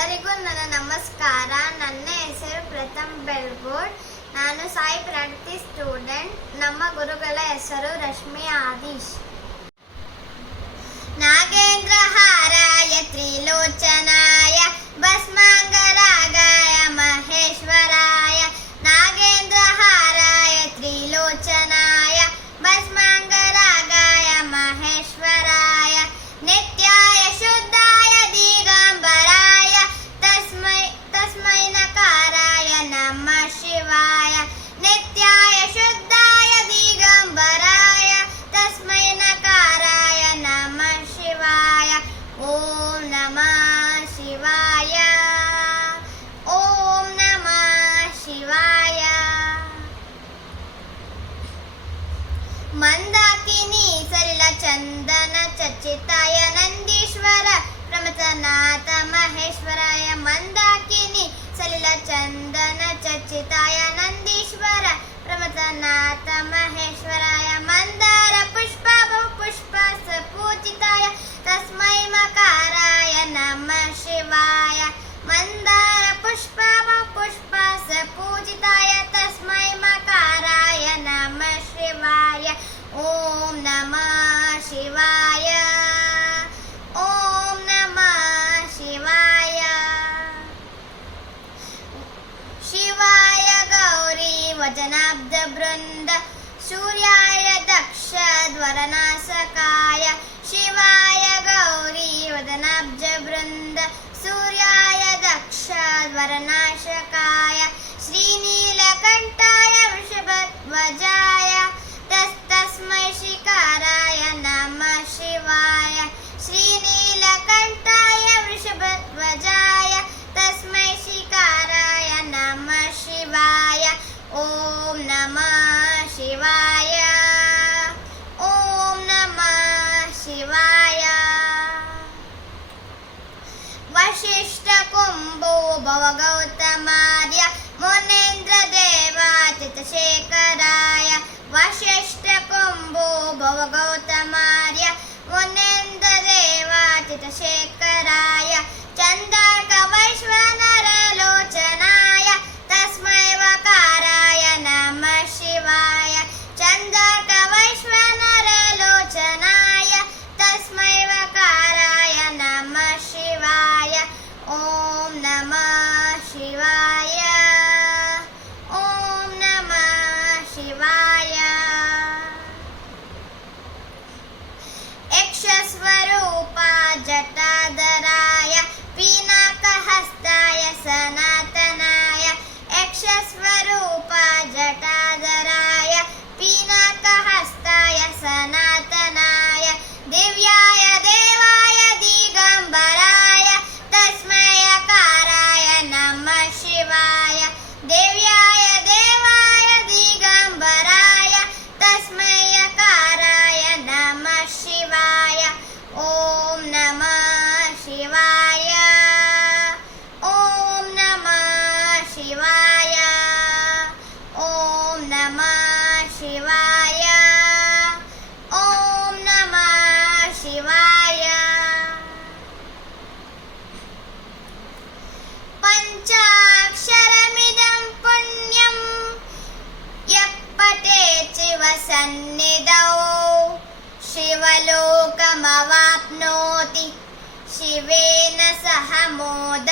ಎಲ್ಲರಿಗೂ ನನ್ನ ನಮಸ್ಕಾರ. ನನ್ನ ಹೆಸರು ಪ್ರಥಮ್ ಬೆಳ್ಗೋಡ್. ನಾನು ಸಾಯಿ ಪ್ರಾಕ್ಟೀಸ್ ಸ್ಟೂಡೆಂಟ್. ನಮ್ಮ ಗುರುಗಳ ಹೆಸರು ರಶ್ಮಿ ಆದೀಶ್. ನಾಗೇಂದ್ರ ಹಾರಾಯ ತ್ರಿಲೋಚನಾಯ ಭಸ್ಮಾಂಗರಾಗಾಯ ಮಹೇಶ್ವರಾಯ. ನಾಗೇಂದ್ರ ಹಾರಾಯ ತ್ರಿಲೋಚನಾಯ ಭಸ್ಮಾಂಗರಾಗಾಯ ಮಹೇಶ್ವರಾಯ. ನಿತ್ಯಾಯ ಶುದ್ಧಾಯ ದಿಗಂಬರಾಯ ತಸ್ಮೈ ನಕಾರಾಯ ನಮಃ ಶಿವಾಯ. ನಿತ್ಯಾಯ ಶುದ್ಧಾಯ ದಿಗಂಬರಾಯ ತಸ್ಮೈ ನಕಾರಾಯ ನಮಃ ಶಿವಾಯ. ಓಂ ನಮಃ ಶಿವಾಯ. ಓಂ ನಮಃ ಶಿವಾಯ. ಮಂದಾಕಿನಿ ಸಲಿಲ ಚಂದನ ಚರ್ಚಿತಾಯ ನಂದೀಶ್ವರ ಪ್ರಮಥನಾಥ ಮಹೇಶ್ವರಾಯ. ಮಂದಾಕಿನಿ ಸಲಿಲ ಚಂದನ ಚರ್ಚಿತಾಯ ನಂದೀಶ್ವರ ಪ್ರಮಥನಾಥ ಮಹೇಶ್ವರಾಯ. ಮಂದಾರ ಪುಷ್ಪ ಪುಷ್ಪ ಸಪೂಜಿತಾಯ ತಸ್ಮೈ ಮಕಾರಾಯ ನಮಃ ಶಿವಾಯ. ಮಂದಾರ ಪುಷ್ಪ ಪುಷ್ಪ ಸಪೂಜಿತಾಯ ತಸ್ಮೈ ಮಕಾರಾಯ ನಮಃ ಶಿವಾಯ. ಓಂ ನಮಃ ಶಿವಾಯ. ಓಂ ನಮಃ ಶಿವಾಯ. ಶಿವಾಯ ಗೌರಿ ವಚನಾಬ್ಧ ಬೃಂದ ಸೂರ್ಯಾಯ ದಕ್ಷ ಧ್ವರನಾಸಕಾಯ. ಶಿವಾಯ ಗೌರಿ ವದನಾಬ್ಜ ಬೃಂದ ಸೂರ್ಯಾಯ ದಕ್ಷ ಧ್ವರನಾಶಕಾಯ. ಶ್ರೀನೀಲಕಂಠಾಯ ವೃಷಭಧ್ವಜಾಯ ತಸ್ಮೈ ಶಿಕಾರಾಯ ನಮಃ ಶಿವಾಯ. ಶ್ರೀನೀಲಕಂಠಾಯ ವೃಷಭಧ್ವಜಾಯ ತಸ್ಮೈ ಶಿಕಾರಾಯ ನಮಃ ಶಿವಾಯ. ಓಂ ನಮಃ ಶಿವಾಯ. ಓಂ ನಮಃ ಶಿವಾಯ. ವಶಿಷ್ಠ ಕುಂಭೋ ಭವಗೌತಮಾರ್ಯ ಮುನೇಂದ್ರ ದೇವಾತಿತ ಶೇಖರಾಯ. ವಶಿಷ್ಠ ಕುಂಭೋ ಭವಗೌತಮಾರ್ಯ ಮುನೇಂದ್ರ ದೇವಾತಿತ ಶೇಖರಾಯ. ಚಂದಾರ್ಕ ವೈಶ್ವನರ ಲೋಚನಾಯ ತಸ್ಮೈ ವಕಾರಾಯ ನಮಃ ಶಿವಾಯ. ಚಂದಾರ್ಕ ವೈಶ್ವನರ ಲೋಚನಾಯ ತಸ್ಮೈ ವಕಾರಾಯ ನಮಃ ಶಿವಾಯ. ಓಂ ನಮಃ ಶಿವಾಯ. ಓಂ ನಮಃ ಶಿವಾಯ. ಯಕ್ಷಸ್ವರೂಪ ಜಟಾಧರಾಯ ಪಿನಾಕಹಸ್ತಾಯ ಸನಾತನಾಯ. ಯಕ್ಷಸ್ವರೂಪ ಜಟಾಧರಾಯ ಪಿನಾಕಹಸ್ತಾಯ ಸನಾತನಾಯ. ದಿವ್ಯಾಯ ದೇವಾಯ ದಿಗಂಬರಾಯ ತಸ್ಮೈಕಾರಾಯ ನಮಃ ಶಿವಾಯ. ದಿವ್ಯಾಯ ದೇವಾಯ ದಿಗಂಬರಾಯ ತಸ್ಮೈಕಾರಾಯ ನಮಃ ಶಿವಾಯ. ಓಂ ನಮಃ ಶಿವಾಯ. ಓಂ ನಮಃ ಶಿವಾಯ. ಓಂ ನಮಃ ಶಿವಾಯ. ಓಂ ನಮಃ ಶಿವಾಯ. ಪಂಚಾಕ್ಷರಮಿದಂ ಪುಣ್ಯಂ ಯಃ ಪಠೇತ್ ಶಿವಸನ್ನಿಧೌ ಶಿವಲೋಕಮವಾಪ್ನೋತಿ ಶಿವೇನ ಸಹ ಮೋದ